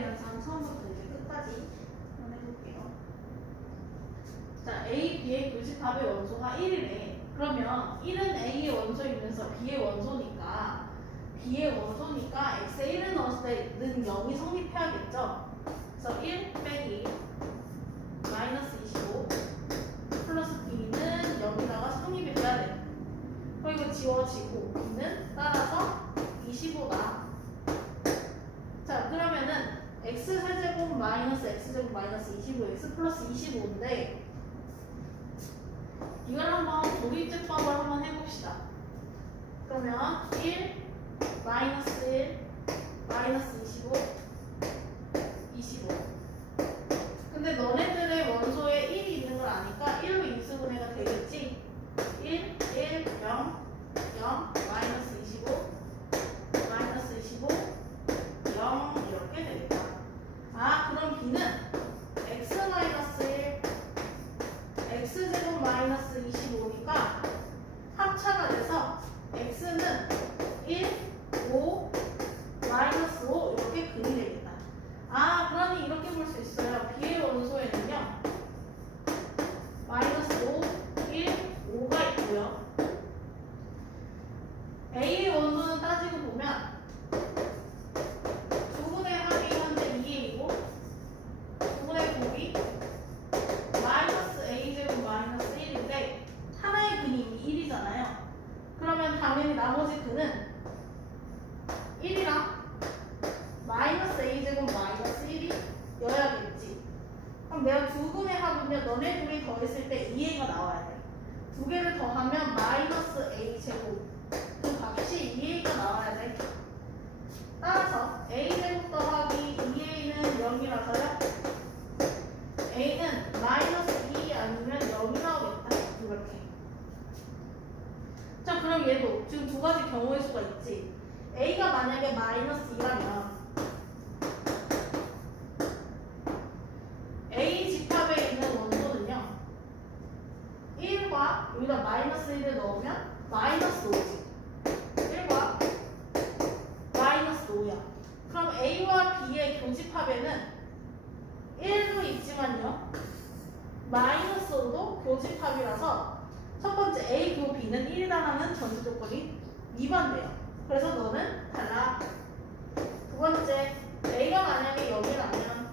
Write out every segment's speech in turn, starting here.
집합의 현상 처음부터 이제 끝까지 한번 해볼게요. 자, A, B의 교집합의 원소가 1이래. 그러면 1은 A의 원소이면서 B의 원소니까 X에 1을 넣었을 때는 0이 성립해야겠죠? 그래서 1 빼기 마이너스 25 플러스 B는 여기다가 성립이 돼야 돼. 그리고 지워지고 B는 따라서 25다. 자, 그러면은 X세제곱 마이너스 X제곱 마이너스 25 X 플러스 25인데 이걸 한번 도리제법을 한번 해봅시다. 그러면 1 마이너스 1 마이너스 25 25 근데 너네들의 원소에 1이 있는 걸 아니까 1로 인수분해가 되겠지? 1, 1, 0, 0, 마이너스 25 마이너스 25 0 이렇게 되겠다. 아, 그럼 B는 X 마이너스 1 X제곱 마이너스 25니까 합차가 돼서 X는 1, 5, 마이너스 5 이렇게 근이 되겠다. 아, 그러니 이렇게 볼 수 있어요. B의 원소에는요 마이너스 5, 1, 5가 있고요. A의 원소는 따지고 보면 두 분의 합이 현재 2A이고 두 분의 곱이 마이너스 A제곱 마이너스 1인데 하나의 근이 이미 1이잖아요. 그러면 당연히 나머지 근은 1이랑 마이너스 A제곱 마이너스 1이 여야겠지. 그럼 내가 두 분의 합이면 너네 둘이 더했을 때 2A가 나와야 돼. 두 개를 더하면 마이너스 A제곱 그 값이 2A가 나와야 돼. 따라서 A제곱 더하기 2A는 0이라서요 A는 마이너스 2 아니면 0이 나오겠다. 이렇게. 자, 그럼 얘도 지금 두 가지 경우의 수가 있지. A가 만약에 마이너스 2라면 A 집합에 있는 원소는요 1과 여기다 마이너스 1을 넣으면 마이너스 5지. 1과 마이너스 5야. 그럼 A와 B의 교집합에는 1도 있지만요 마이너스 5도 교집합이라서 첫 번째 A 그리고 B는 1이라는 전제 조건이 위반돼요. 그래서 너는 탈락. 두 번째 A가 만약에 0이라면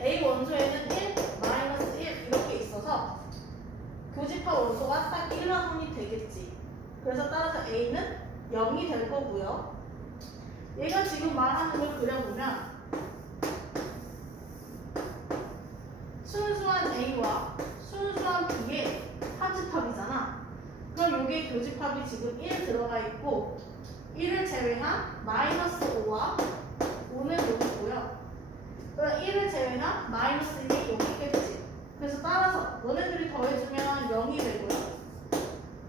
A 원소에는 1, 마이너스 1 이렇게 있어서 교집합 원소가 딱 1만 성립 되겠지. 그래서 따라서 A는 0이 될 거고요. 얘가 지금 말하는 걸 그려보면 순수한 A와 순수한 B의 합집합이잖아. 그럼 여기에 교집합이 지금 1 들어가 있고 1을 제외한 마이너스 5와 5는 여기 있고요. 그럼 1을 제외한 마이너스 1이 여기 있겠지. 그래서 따라서 너네들이 더해주면 0이 되고요.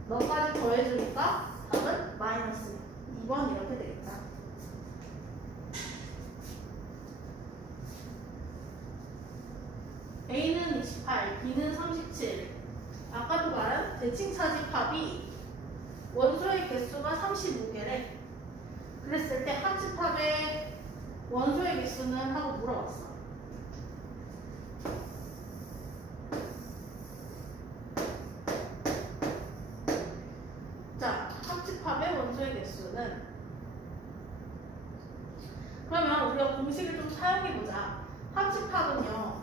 너까지 더해주니까 답은 마이너스 2번 이렇게 되겠다. A는 28, B는 37. 아까도 말한 대칭차집합이 원소의 개수가 35개래. 그랬을 때 합집합의 원소의 개수는 하고 물어봤어. 자, 합집합의 원소의 개수는 그러면 우리가 공식을 좀 사용해보자. 합집합은요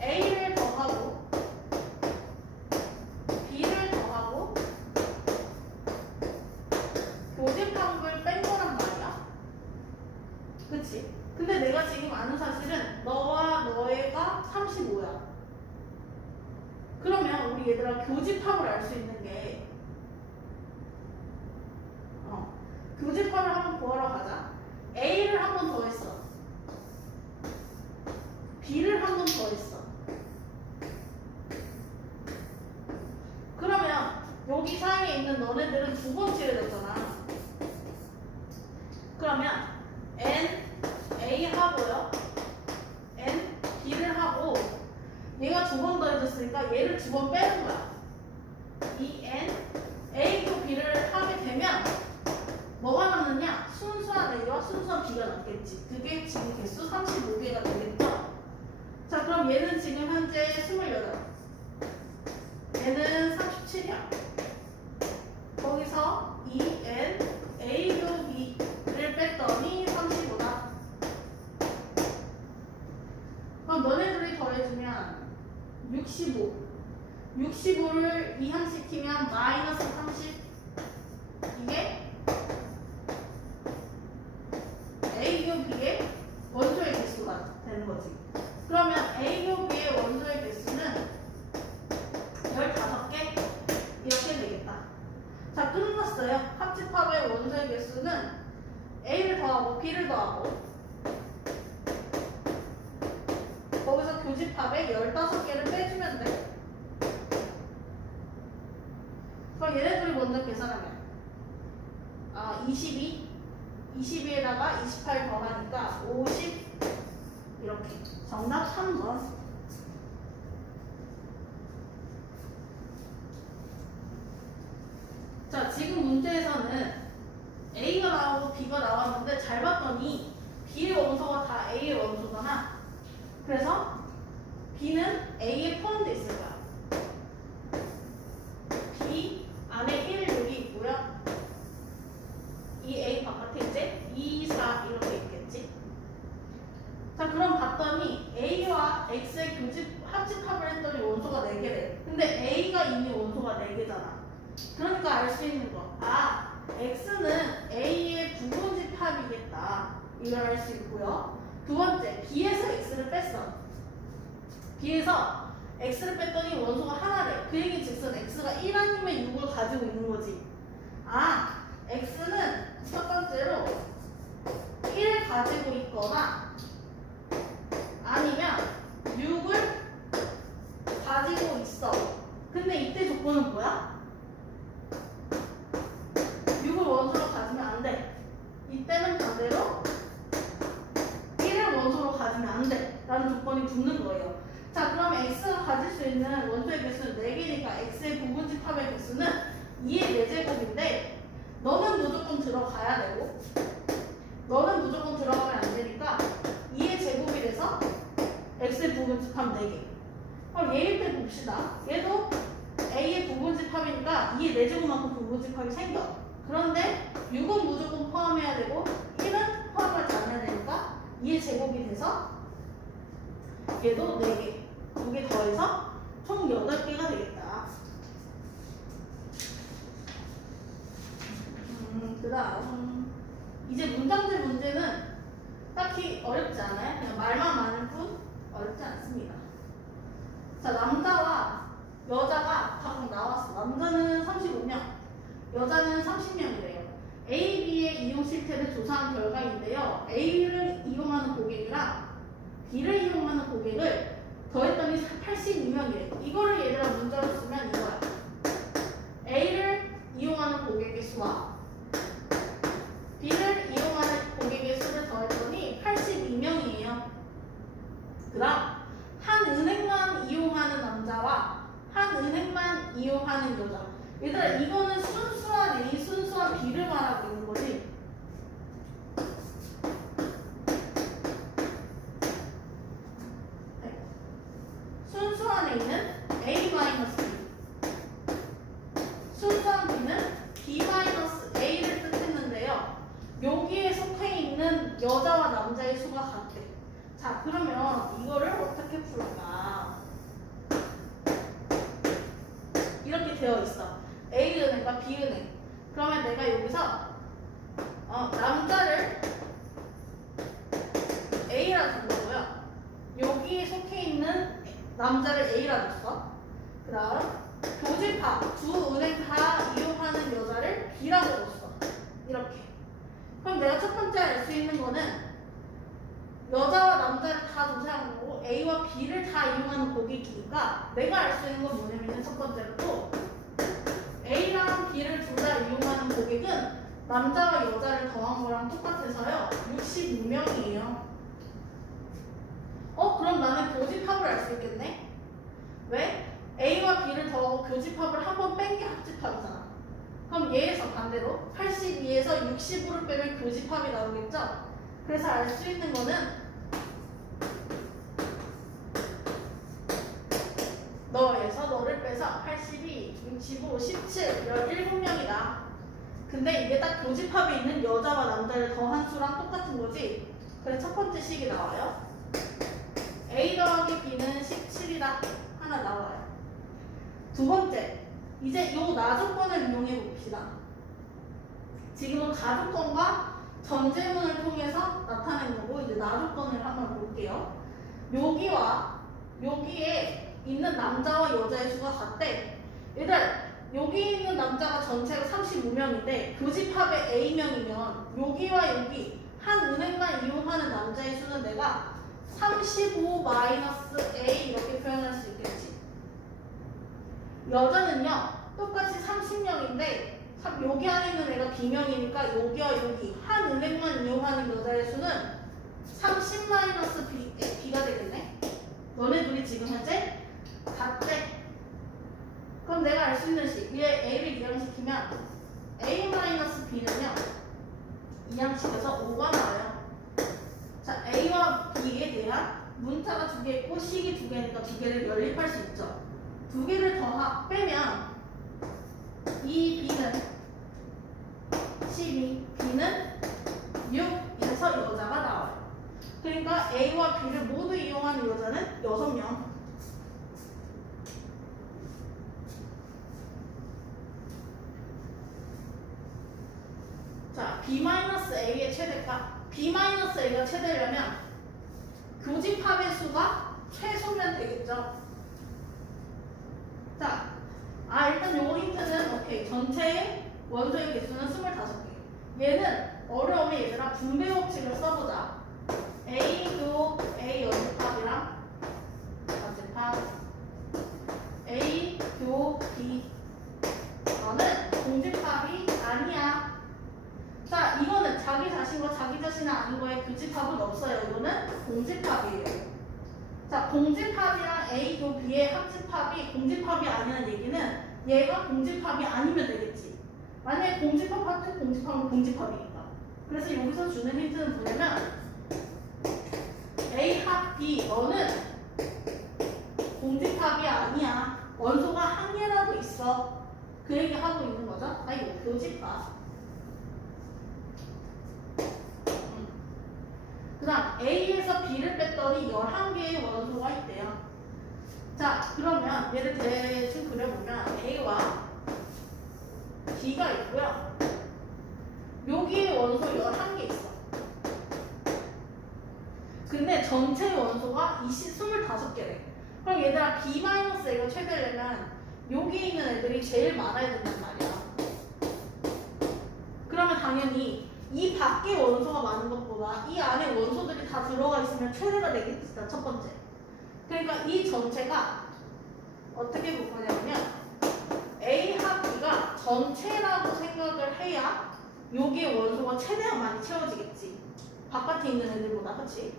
A를 더하고 B를 더하고 교집합을 뺀 거란 말이야. 그치? 근데 내가 지금 아는 사실은 너와 너애가 35야. 그러면 우리 얘들아 교집합을 알 수 있는 게 교집합을 한번 구하러 가자. A를 한 번 더 했어. B를 한 번 더 했어. 그러면 여기 사이에 있는 너네들은 두 번 칠해졌잖아. 그러면 N, A 하고요. N, B를 하고 얘가 두 번 더해졌으니까 얘를 두 번 빼는 거야. 이 N, A도 B를 하게 되면 그럼 얘는 지금 현재 28. 얘는 37이야. 거기서 EN A 교 B를 뺐더니 35다. 그럼 너네들이 더해주면 65. 65를 이항시키면 마이너스 30. 이게 A 교 B의 원소의 개수가 되는 거지. 그러면 A 교 B의 원소의 개수는 15개? 이렇게 되겠다. 자, 끝났어요. 합집합의 원소의 개수는 A를 더하고 B를 더하고 거기서 교집합에 15개를 빼주면 돼. 그럼 얘네들을 먼저 계산하면 22에다가 28 더하니까 50 이렇게. 정답 3번. 자, 지금 문제에서는 A가 나오고 B가 나왔는데 잘 봤더니 B의 원소가 다 A의 원소잖아. 그래서 B는 A에 포함되어 있을 거야. B 안에 1 여기 있고요. 이 A 바깥에 이제 2, 4 이렇게 있겠지. 자, 그럼 봤더니 A와 X의 합집합을 했더니 원소가 4개래. 근데 A가 이미 원소가 4개잖아. 그러니까 알 수 있는 거. X는 A의 부분집합이겠다. 이걸 알 수 있고요. 두 번째, B에서 X를 뺐어. B에서 X를 뺐더니 원소가 하나래. 그 얘기 즉슨 X가 1아니면 6을 가지고 있는 거지. X는 첫 번째로 1을 가지고 있거나 아니면 6을 가지고 있어. 근데 이때 조건은 뭐야? 6을 원소로 가지면 안 돼. 이때는 반대로 1을 원소로 가지면 안 돼. 라는 조건이 붙는 거예요. 자, 그럼 X가 가질 수 있는 원소의 개수는 4개니까 X의 부분집합의 개수는 2의 4제곱인데 너는 무조건 들어가야 되고 너는 무조건 들어가면 안 되니까 2의 제곱이 돼서 X의 부분집합 4개. 그럼 얘일 때 봅시다. 얘도 A의 부분집합이니까 2의 4제곱만큼 부분집합이 생겨. 그런데 6은 무조건 포함해야 되고 1은 포함하지 않아야 되니까 2의 제곱이 돼서 얘도 4개. 2개 더해서 총 8개가 되겠다. 그 다음 이제 문장제 문제는 딱히 어렵지 않아요. 그냥 말만 많을 뿐 어렵지 않습니다. 자, 남자와 여자가 각각 나왔어. 남자는 35명, 여자는 30명이래요. A, B의 이용 실태를 조사한 결과인데요. A를 이용하는 고객이랑 B를 이용하는 고객을 더했더니 82명이래. 이거를 얘들아 문자로 쓰면 이거야. A를 이용하는 고객의 수와 B를 이용하는 고객의 수를 더했더니 82명이에요. 그 다음 한 은행만 이용하는 남자와 한 은행만 이용하는 여자. 얘들아 이거는 순수한 A, 순수한 B를 말하고 있는 거지. 네. 순수한 A는 A-B, 순수한 B는 B-A를 뜻했는데요. 여기에 속해 있는 여자와 남자의 수가 같대. 자, 그러면 이거를 어떻게 풀까? 이렇게 되어 있어. A은행과 B은행. 그러면 내가 여기서 남자를 A라 둔 거고요. 여기에 속해 있는 남자를 A라 줬어. 그 다음 교집합, 두 은행 다 이용하는 여자를 B라고 줬어. 이렇게. 그럼 내가 첫 번째 알 수 있는 거는 여자와 남자를 다 조사한 거고 A와 B를 다 이용하는 고객이니까 내가 알 수 있는 건 뭐냐면 첫 번째로 또 A랑 B를 둘 다 이용하는 고객은 남자와 여자를 더한 거랑 똑같아서요. 66명이에요. 그럼 나는 교집합을 알 수 있겠네? 왜? A와 B를 더하고 교집합을 한 번 뺀 게 합집합이잖아. 그럼 얘에서 반대로 82에서 65를 빼면 교집합이 나오겠죠? 그래서 알 수 있는 거는 65, 17, 17명이다. 근데 이게 딱 교집합에 있는 여자와 남자를 더한 수랑 똑같은 거지. 그래서 첫 번째 식이 나와요. A 더하기 B는 17이다. 하나 나와요. 두 번째, 이제 요 나조건을 이용해 봅시다. 지금은 가조건과 전제문을 통해서 나타낸 거고, 이제 나조건을 한번 볼게요. 여기와 여기에 있는 남자와 여자의 수가 같대. 얘들, 여기 있는 남자가 전체가 35명인데 교집합에 A명이면 여기와 여기 한 은행만 이용하는 남자의 수는 내가 35-A 이렇게 표현할 수 있겠지. 여자는요 똑같이 30명인데 여기 안에 있는 애가 B명이니까 여기와 여기 한 은행만 이용하는 여자의 수는 30-B가 되겠네. 너네 둘이 지금 현재 같대. 그럼 내가 알 수 있는 식, 위에 A를 이항시키면 A-B는요 이항식에서 5가 나와요. 자, A와 B에 대한 문자가 두 개 있고 식이 두 개니까 두 개를 연립할 수 있죠. 두 개를 더 빼면 이 B는 12, B는 6 이래서 여자가 나와요. 그러니까 A와 B를 모두 이용하는 여자는 6명. 자, B-A의 최대값. B-A가 최대려면 교집합의 수가 최소면 되겠죠. 자, 일단 요거 힌트는 오케이. 전체의 원소의 개수는 25개. 얘는 어려우면 얘들아 분배 법칙을 써보자. A교 A 연집합이랑 연집합 A교 B 너는 공집합이 아니야. 자, 이거는 자기 자신과 자기 자신은 아닌 거에 교집합은 없어요. 이거는 공집합이에요. 자, 공집합이랑 A교 B의 합집합이 공집합이 아니라는 얘기는 얘가 공집합이 아니면 되겠지. 만약에 공집합 합집 공집합은 공집합이니까. 그래서 여기서 주는 힌트는 뭐냐면 A 합 B 너는 공집합이 아니야. 원소가 한 개라도 있어. 그 얘기 하고 있는 거죠. 이거 교집합. 그 다음 A에서 B를 뺐더니 11개의 원소가 있대요. 자, 그러면 얘를 대충 그려보면 A와 B가 있고요. 여기에 원소 11개 있어. 근데 전체 원소가 25개래. 그럼 얘들아 B-A가 최대려면 여기 있는 애들이 제일 많아야 된단 말이야. 그러면 당연히 이 밖에 원소가 많은 것보다 이 안에 원소들이 다 들어가 있으면 최대가 되겠다. 첫 번째. 그러니까 이 전체가 어떻게 볼 거냐면 A 합 B가 전체라고 생각을 해야 여기에 원소가 최대한 많이 채워지겠지. 바깥에 있는 애들보다. 그치?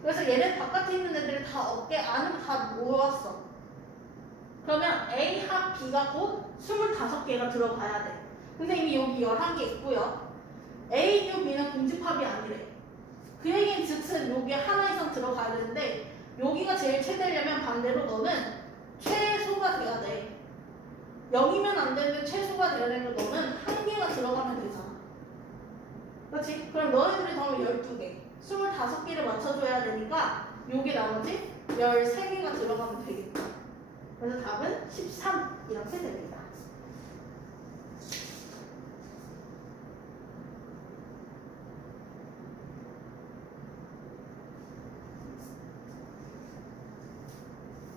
그래서 얘네 바깥에 있는 애들이 다 어깨 안으로 다 모았어. 그러면 A 합 B가 곧 25개가 들어가야 돼. 근데 이미 여기 11개 있고요. A교 B는 공집합이 아니래. 그 얘기는 즉슨 여기 하나 이상 들어가야 되는데 여기가 제일 최대려면 반대로 너는 최소가 돼야 돼. 0이면 안 되는데 최소가 돼야 되는 너는 한 개가 들어가면 되잖아. 그렇지? 그럼 너희들이 더하면 12개. 25개를 맞춰줘야 되니까 여기 나머지 13개가 들어가면 되겠다. 그래서 답은 13 이렇게 됩니다.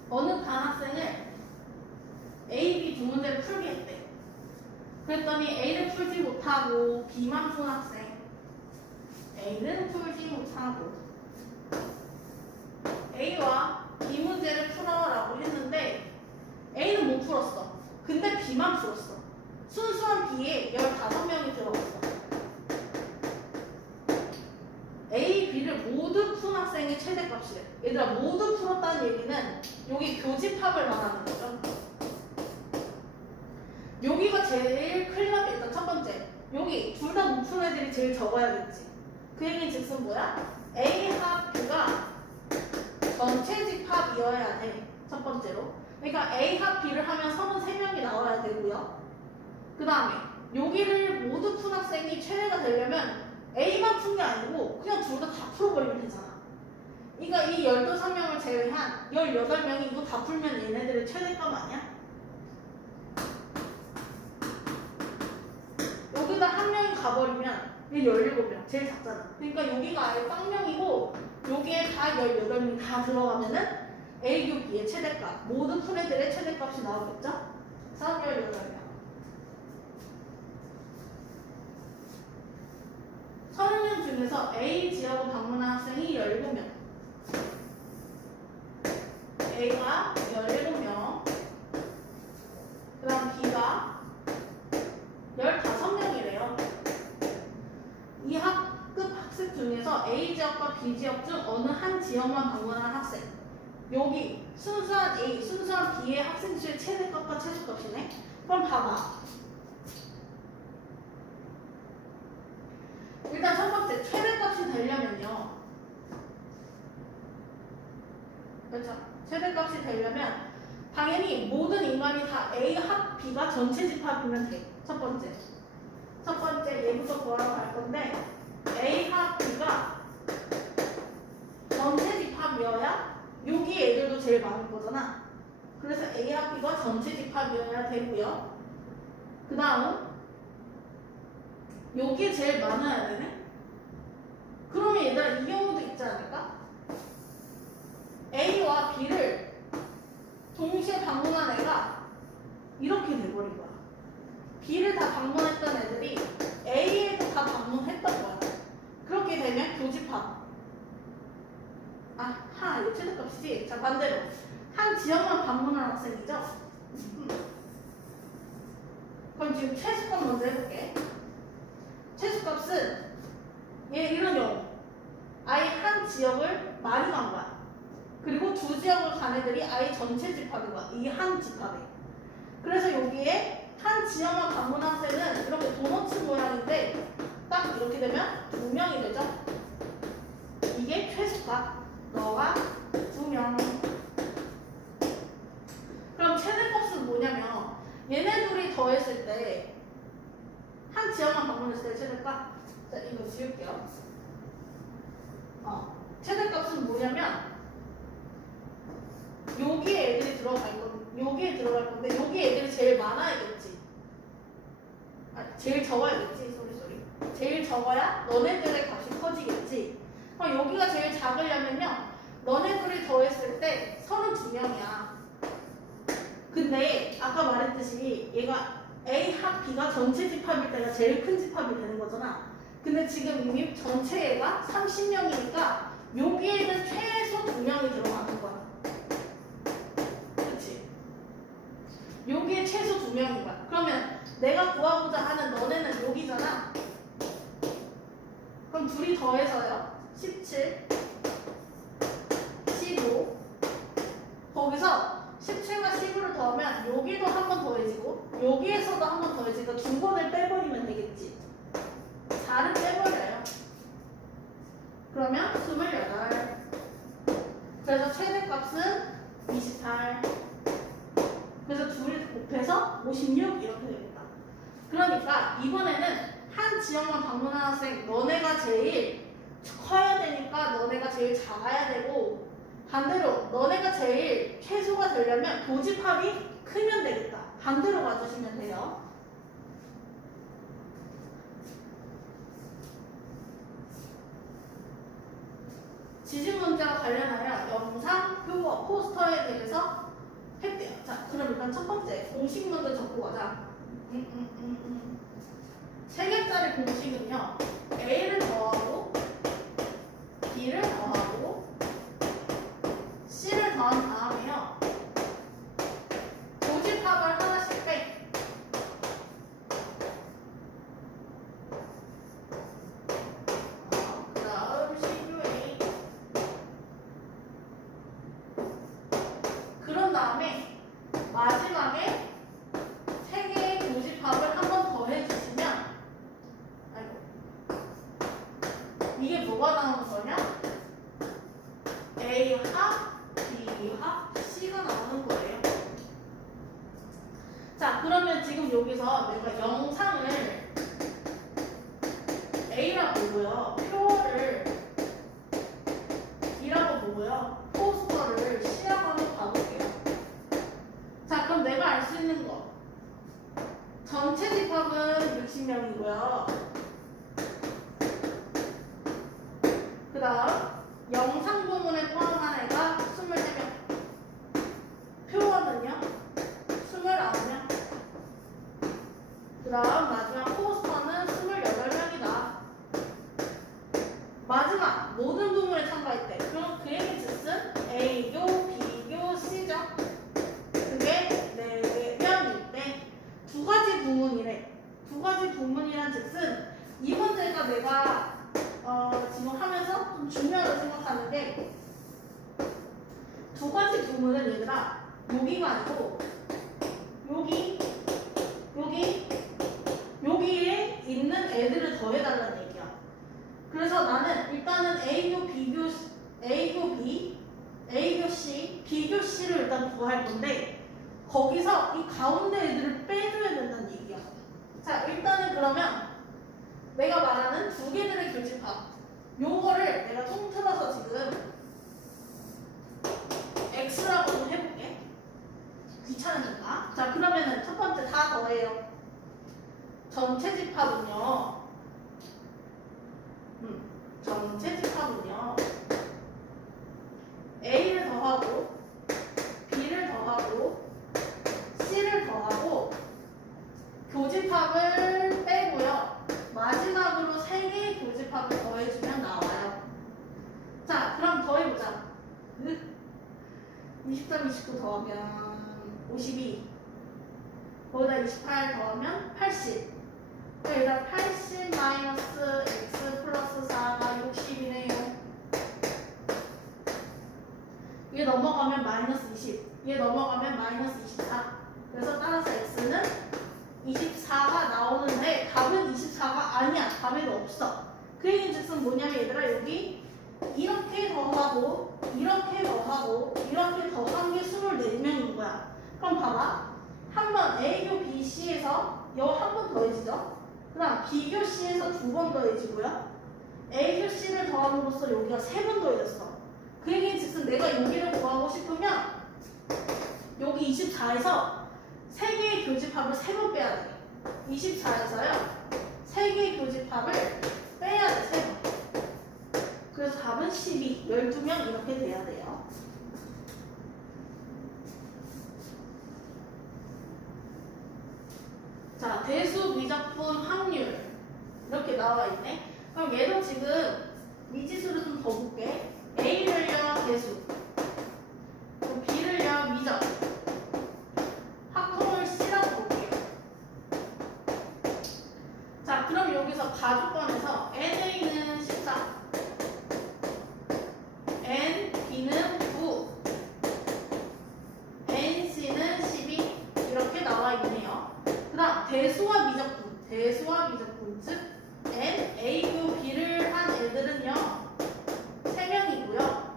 어느 반 학생을 A, B 두 문제를 풀게 했대. 그랬더니 A를 풀지 못하고 B만 푼 학생, A는 풀지 못하고 A와 B 문제를 풀어라고 했는데 A는 못 풀었어. 근데 B만 풀었어. 순수한 B에 15명이 들어갔어. A, B를 모두 푼 학생의 최대값이래. 얘들아 모두 풀었다는 얘기는 여기 교집합을 말하는 거죠. 여기가 제일 큰일 나게 일단 첫 번째. 여기 둘 다 못 푼 애들이 제일 적어야겠지. 그 얘기는 즉슨 뭐야? A 합 B가 전체 집합이어야 돼. 첫 번째로. 그러니까 A 합 B를 하면 33명이 나와야 되고요. 그 다음에 여기를 모두 푼 학생이 최대가 되려면 A만 푼 게 아니고 그냥 둘 다 풀어버리면 되잖아. 그러니까 이 15명을 제외한 18명이 이거 다 풀면 얘네들의 최대값 아니야? 여기다 한 명이 가버리면 얘 17명 제일 작잖아. 그러니까 여기가 아예 빵명이고 여기에 다 18명이 다 들어가면은 A 교 B의 최대값 모든 푼 애들의 최대값이 나오겠죠? 18명 30명 중에서 A 지역을 방문한 학생이 17명 A가 17명 그 다음 B가 15명이래요. 이 학급 학생 중에서 A 지역과 B 지역 중 어느 한 지역만 방문한 학생 여기 순수한 A, 순수한 B의 학생 수의 최대값과 최소값이네. 그럼 봐봐. 일단 첫 번째 최대값이 되려면요. 그렇죠? 최대값이 되려면 당연히 모든 인간이 다 A 합 B가 전체 집합이면 돼. 첫 번째 얘부터 구하러 갈 건데 A 합 B가 전체 집합이어야 여기 애들도 제일 많은 거잖아. 그래서 A 합 B가 전체 집합이어야 되고요. 그 다음 여기에 제일 많아야 되네. 그러면 얘들아 이 경우도 있지 않을까? A와 B를 동시에 방문한 애가 이렇게 돼버린 거야. B를 다 방문했던 애들이 A에도 다 방문했던 거야. 그렇게 되면 교집합. 이거 최대값이지? 자, 반대로. 한 지역만 방문한 학생이죠? 그럼 지금 최소값 먼저 해볼게. 최소값은 얘 이런 경우. 아예 한 지역을 많이 간 거야. 그리고 두 지역을 간 애들이 아예 전체 집합인 거야. 이 한 집합에. 그래서 여기에 한 지역만 방문한 학생은 이렇게 도너츠 모양인데 딱 이렇게 되면 2명이 되죠? 이게 최소값. 너가 2명. 그럼 최대값은 뭐냐면 얘네 둘이 더했을 때 한 지역만 방문했을 때 최대값. 자, 이거 지울게요. 최대값은 뭐냐면 여기에 애들이 여기에 들어갈 건데 여기 애들이 제일 많아야겠지. 제일 적어야겠지. 소리. 제일 적어야 너네들의 값이 커지겠지. 여기가 제일 작으려면요. 너네들이 더했을 때 32명이야. 근데 아까 말했듯이 얘가 A 합 B가 전체 집합일 때가 제일 큰 집합이 되는 거잖아. 근데 지금 이미 전체 애가 30명이니까 여기에는 최소 2명이 들어가는 거야. 그치? 여기에 최소 2명인 거야. 그러면 내가 구하고자 하는 너네는 여기잖아. 그럼 둘이 더해서요. 17, 15. 거기서 17과 15를 더하면 여기도 한 번 더해지고 여기에서도 한 번 더해지고 두 번을 빼버리면 되겠지. 4를 빼버려요. 그러면 28. 그래서 최대값은 28. 그래서 둘을 곱해서 56 이렇게 되겠다. 그러니까 이번에는 한 지역만 방문한 학생 너네가 제일 커야 되니까 너네가 제일 작아야 되고 반대로 너네가 제일 최소가 되려면 교집합이 크면 되겠다. 반대로 가주시면 돼요. 지진 문제와 관련하여 영상, 표어, 포스터에 대해서 했대요. 자, 그럼 일단 첫 번째 공식 문제 적고 가자. 세 개짜리 공식은요. A를 더하고 B를 더하고 C를 더한 다음에요. 교집합을 하나씩 빼. 그 다음 CUA. 그런 다음에 마지막에 세 개의 교집합을 한 번 더 해주시면 이게 뭐가 나오는 거냐? A 합, B 합, C가 나오는 거예요. 그러면 지금 여기서 내가 영상을 A라고 보고요. 표어를 B라고 보고요. 포스터를 C라고 한번 봐볼게요. 자, 그럼 내가 알 수 있는 거. 전체 집합은 60명이고요. 그 다음 영상 부문에 포함한 애가 23명. 표어는요? 29명. 그 다음 마지막 포스터는 28명이다. 마지막 모든 부문에 참가했대. 그럼 그 얘기 즉슨 A교, B교, C죠. 그게 4명인데 두 가지 부문이래. 두 가지 부문이란 즉슨 이 문제가 내가 지금 하면서 좀 중요하다고 생각하는 게 두 가지 부문은 얘들아 여기가 아니고 여기에 있는 애들을 더해달라는 얘기야. 그래서 나는 일단은 A교, B교, A교 B, A교 C, B교 C를 일단 구할 건데 거기서 이 가운데 애들을 빼줘야 된다는 얘기야. 자, 일단은 그러면 내가 말하는 두 개들의 교집합 요거를 내가 통틀어서 지금 X라고 좀 해볼게. 귀찮으니까. 자, 그러면은 첫 번째 다 더해요. 전체 집합은요. 전체 집합은요. A를 더하고 B를 더하고 C를 더하고 교집합을 빼고요. 마지막으로 3개의 교집합을 더해주면 나와요. 자, 그럼 더해보자. 23, 29 더하면 52. 거기다 28 더하면 80. 여기다 80 마이너스 X 플러스 4가 60이네요. 얘 넘어가면 마이너스 20. 얘 넘어가면 마이너스 24. 그래서 따라서 X는 24가 나오는데 답은 24가 아니야. 답에도 없어. 그 얘기는 즉슨 뭐냐면 얘들아 여기 이렇게 더하고 이렇게 더하고 이렇게 더한 게 24명인 거야. 그럼 봐봐. 한번 A교 BC에서 여 한 번 더해지죠. 그 다음 B교 C에서 2번 더해지고요. A교 C를 더함으로써 여기가 3번 더해졌어. 그 얘기는 즉슨 내가 여기를 구하고 싶으면 여기 24에서 3개의 교집합을 3번 빼야 돼. 24에서요 3개의 교집합을 빼야 돼. 3번. 그래서 답은 12, 12명 이렇게 돼야 돼요. 자, 대수 미적분 확률 이렇게 나와 있네. 그럼 얘도 지금 미지수를 좀 더 볼게. A를요 대수, B를요 미적, 합통을 C라고 볼게요. 자, 그럼 여기서 가주권에서 NA는 14, NB는 9, NC는 12 이렇게 나와 있네요. 그 다음 대수와 미적분, 대수와 미적분 즉 N, A교 B를 한 애들은요 3명이고요.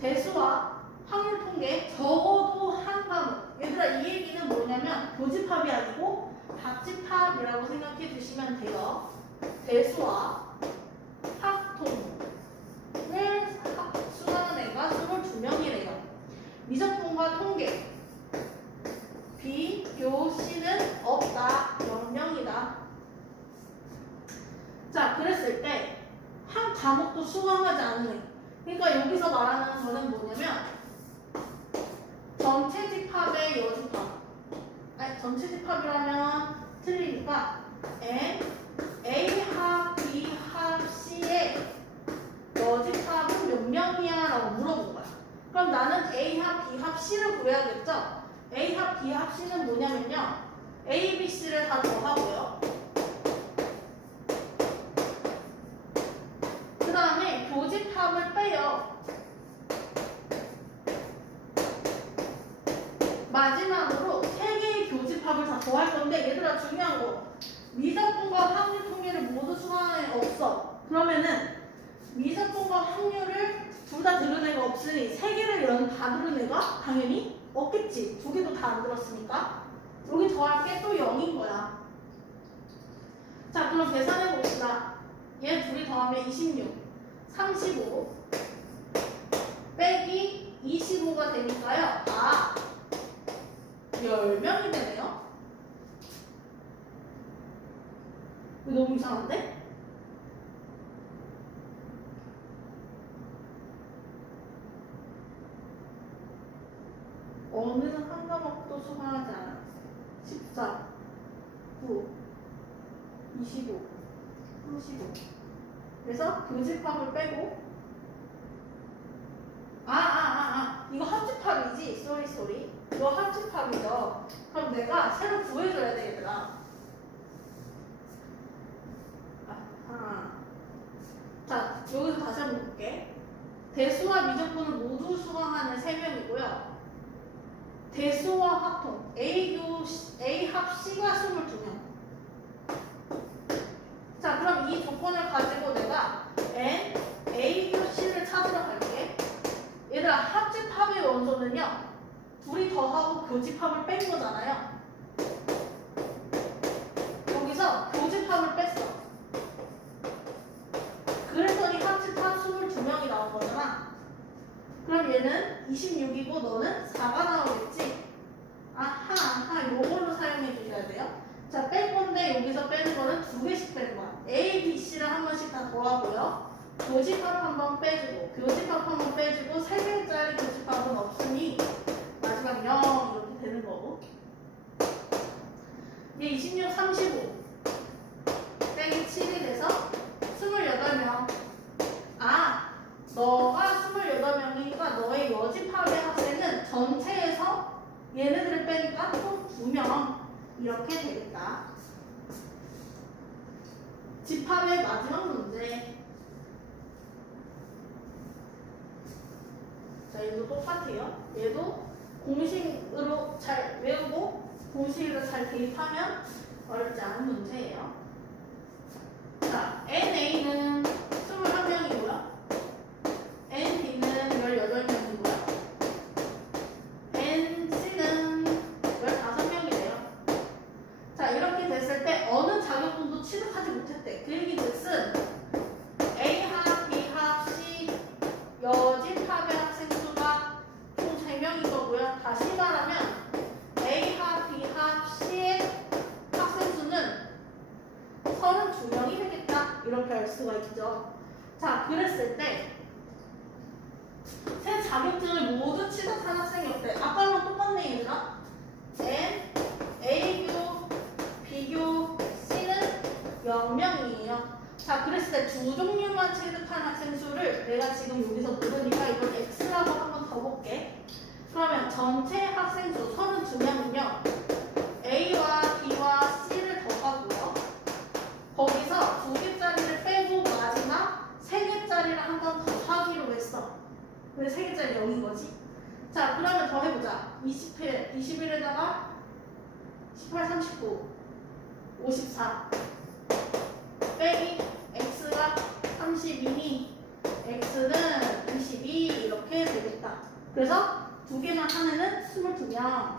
대수와 확률 통계 적어도 한 과목. 얘들아 이 얘기는 뭐냐면 교집합이 아니고 답집합이라고 생각해 주시면 돼요. 대수와 합통을 수많은 애가 22명이래요. 미적분과 통계 B, 교, C는 없다. 0명이다. 자, 그랬을 때 한 과목도 수강하지 않는 애. 그러니까 여기서 말하는 거는 뭐냐면 전체 집합의 여집합. 아니, 전체 집합이라면 틀리니까 N, A 합, B 합, C의 여집합은 몇 명이야? 라고 물어본 거야. 그럼 나는 A 합, B 합, C를 구해야겠죠? A 합, B 합, C는 뭐냐면요 A, B, C를 다 더하고요. 그 다음에 교집합을 빼요. 마지막으로 3개의 교집합을 다 더할 건데 얘들아 중요한 거 미적분과 확률 통계를 모두 수강하는 애 없어. 그러면은 미적분과 확률을 둘 다 들은 애가 없으니 3개를 다 들은 애가 당연히 없겠지. 2개도 다 안 들었으니까. 여기 더할 게 또 0인 거야. 자, 그럼 계산해 봅시다. 얘 둘이 더하면 26, 35 빼기 25가 되니까요. 아, 10명이 되네요. 이거 너무 이상한데? 어느 한 과목도 수강하지 않았어요. 14, 9, 25, 35. 그래서 교집합을 빼고 이거 합집합이지. 쏘리 이거 합집합이죠. 그럼 내가 새로 구해줘야 돼 얘들아. 자, 여기서 다시 한번 볼게. 대수와 미적분을 모두 수강하는 3명이고요. 대수와 합통 A 합 C가 22명. 자, 그럼 이 조건을 가지고 내가 N, A, C를 찾으러 갈게. 얘들아, 합집합의 원소는요, 둘이 더하고 교집합을 뺀 거잖아요. 여기서 교집합을 뺐어. 그랬더니 합집합 22명이 나온 거잖아. 그럼 얘는 26이고 너는 4가 나오겠지? 아하, 요걸로 사용해 주셔야 돼요. 자, 뺄 건데 여기서 빼는 거는 2개씩 빼는 거야. A, B, C를 한 번씩 다 더하고요. 교집합 한 번 빼주고, 교집합 한 번 빼주고, 3개짜리 교집합은 없으니 마지막 0 이렇게 되는 거고. 이제 26, 35 빼기 7이 돼서 28명. 너가 28명이니까 너의 여집합의 학생은 전체에서 얘네들을 빼니까 또 2명 이렇게 되겠다. 집합의 마지막 문제. 자, 얘도 똑같아요. 얘도 공식으로 잘 외우고 공식으로 잘 대입하면 어렵지 않은 문제예요. 자, NA는 21명이고요. NB는 18명이고요. NC는 15명이래요. 자, 이렇게 됐을 때 어느 자격분도 취득하지 못했대. 그 얘기 뜻은 A합, B합, C 여집합의 학생 수가 총 3명인 거고요. 다시 말하면 A합, B합, C의 학생 수는 32명이 되겠다. 이렇게 할 수가 있죠. 자, 그랬을 때 세 자격증을 모두 취득한 학생이 없대. 아까랑 똑같네 얘들아. N, A교, B교, C는 0명이에요. 자, 그랬을 때 두 종류만 취득한 학생 수를 내가 지금 여기서 모르니까 이걸 X라고 한번 더 볼게. 그러면 전체 학생 수 32명은요. A와 B와 C를 더하고요. 거기서 2개짜리를 빼고 마지막 3개짜리를 한 번 더하기로 했어. 근데 3개짜리 0인 거지? 자, 그러면 더 해보자. 21에다가 18, 39, 54 빼기 X가 32니 X는 22 이렇게 되겠다. 그래서 2개만 하면은 22명.